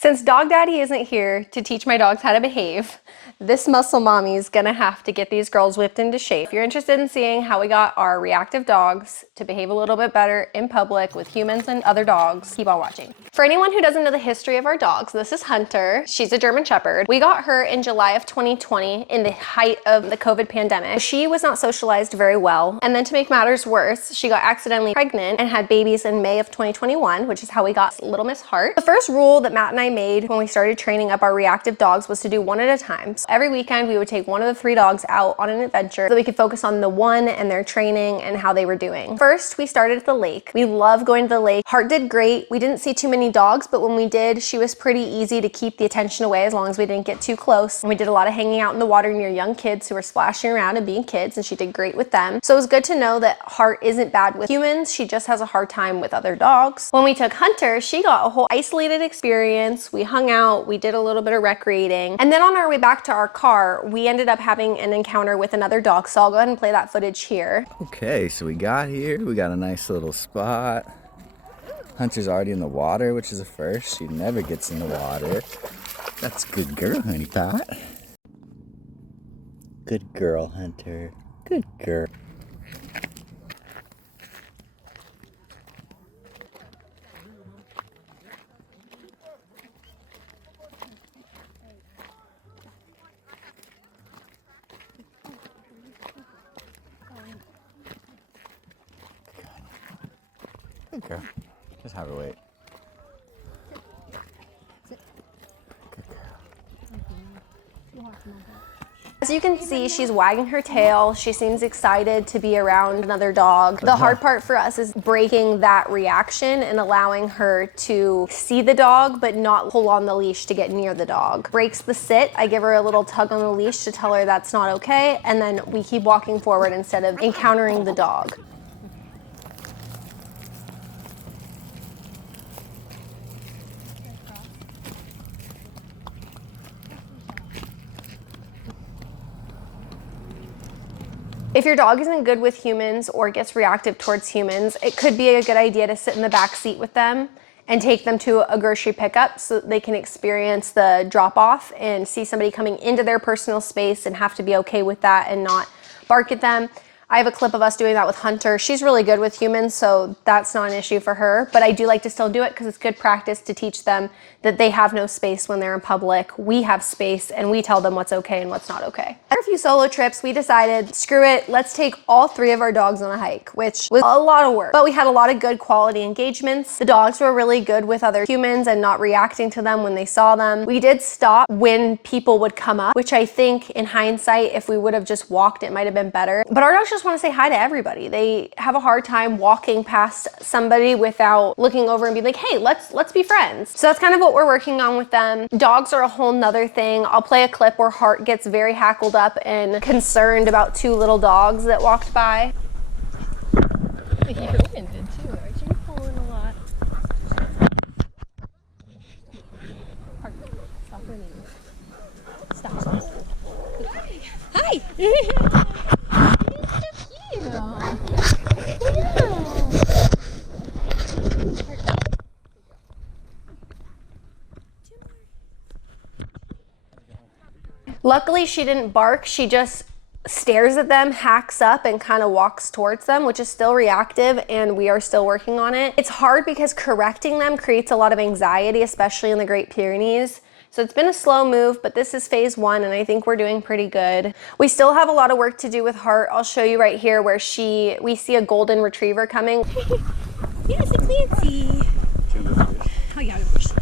Since Dog Daddy isn't here to teach my dogs how to behave, this muscle mommy is gonna have to get these girls whipped into shape. If you're interested in seeing how we got our reactive dogs to behave a little bit better in public with humans and other dogs, keep on watching. For anyone who doesn't know the history of our dogs, this is Hunter. She's a German Shepherd. We got her in July of 2020 in the height of the COVID pandemic. She was not socialized very well. And then to make matters worse, she got accidentally pregnant and had babies in May of 2021, which is how we got Little Miss Heart. The first rule that Matt and I made when we started training up our reactive dogs was to do one at a time. So every weekend we would take one of the 3 dogs out on an adventure so that we could focus on the one and their training and how they were doing. First, we started at the lake. We love going to the lake. Heart did great. We didn't see too many dogs, but when we did, she was pretty easy to keep the attention away as long as we didn't get too close. And we did a lot of hanging out in the water near young kids who were splashing around and being kids, and she did great with them. So it was good to know that Heart isn't bad with humans. She just has a hard time with other dogs. When we took Hunter, she got a whole isolated experience. We hung out, we did a little bit of recreating, and then on our way back to our car, we ended up having an encounter with another dog. So I'll go ahead and play that footage here. Okay, so we got here, we got a nice little spot. Hunter's already in the water, which is a first. She never gets in the water. That's a good girl, honey pot. Good girl, Hunter. Good girl. Good girl. Just have her wait. Good girl. As you can see, she's wagging her tail. She seems excited to be around another dog. The hard part for us is breaking that reaction and allowing her to see the dog, but not pull on the leash to get near the dog. Breaks the sit. I give her a little tug on the leash to tell her that's not okay, and then we keep walking forward instead of encountering the dog. If your dog isn't good with humans or gets reactive towards humans, it could be a good idea to sit in the back seat with them and take them to a grocery pickup so that they can experience the drop off and see somebody coming into their personal space and have to be okay with that and not bark at them. I have a clip of us doing that with Hunter. She's really good with humans, so that's not an issue for her, but I do like to still do it because it's good practice to teach them that they have no space when they're in public. We have space and we tell them what's okay and what's not okay. After a few solo trips, we decided, screw it, let's take all 3 of our dogs on a hike, which was a lot of work, but we had a lot of good quality engagements. The dogs were really good with other humans and not reacting to them when they saw them. We did stop when people would come up, which I think in hindsight, if we would have just walked, it might have been better. But our dogs just want to say hi to everybody. They have a hard time walking past somebody without looking over and be like, hey, let's be friends. So that's kind of what we're working on with them. Dogs are a whole nother thing. I'll play a clip where Heart gets very hackled up and concerned about 2 little dogs that walked by. You even did too, aren't you? Pulling a lot. Heart, stop running. Stop. Hi! Hi. Luckily, she didn't bark. She just stares at them, hacks up, and kind of walks towards them, which is still reactive, and we are still working on it. It's hard because correcting them creates a lot of anxiety, especially in the Great Pyrenees. So it's been a slow move, but this is phase 1, and I think we're doing pretty good. We still have a lot of work to do with Heart. I'll show you right here where we see a golden retriever coming. Yes, it's Nancy. Oh yeah, of course.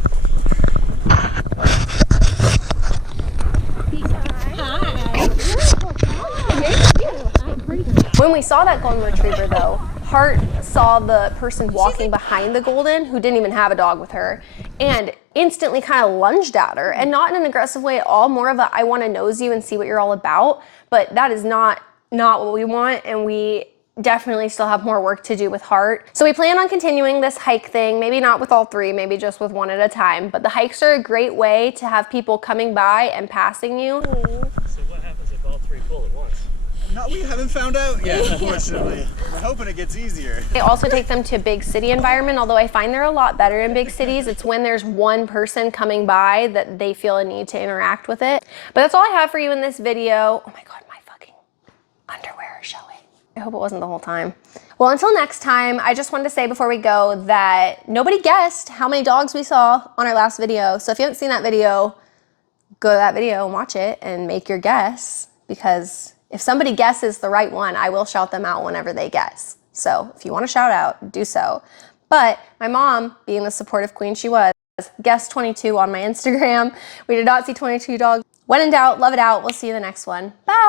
When we saw that golden retriever though, Heart saw the person walking behind the golden who didn't even have a dog with her and instantly kind of lunged at her, and not in an aggressive way at all, more of a I want to nose you and see what you're all about, but that is not what we want, and we definitely still have more work to do with Heart. So we plan on continuing this hike thing, maybe not with all 3, maybe just with 1 at a time, but the hikes are a great way to have people coming by and passing you. So what happens if all 3 pull at once? No, we haven't found out yet, unfortunately. We're hoping it gets easier. I also take them to a big city environment, although I find they're a lot better in big cities. It's when there's one person coming by that they feel a need to interact with it. But that's all I have for you in this video. Oh my God, my fucking underwear are showing. I hope it wasn't the whole time. Well, until next time, I just wanted to say before we go that nobody guessed how many dogs we saw on our last video. So if you haven't seen that video, go to that video and watch it and make your guess, because if somebody guesses the right one, I will shout them out whenever they guess. So if you want to shout out, do so. But my mom, being the supportive queen she was, guessed 22 on my Instagram. We did not see 22 dogs. When in doubt, love it out. We'll see you in the next one. Bye.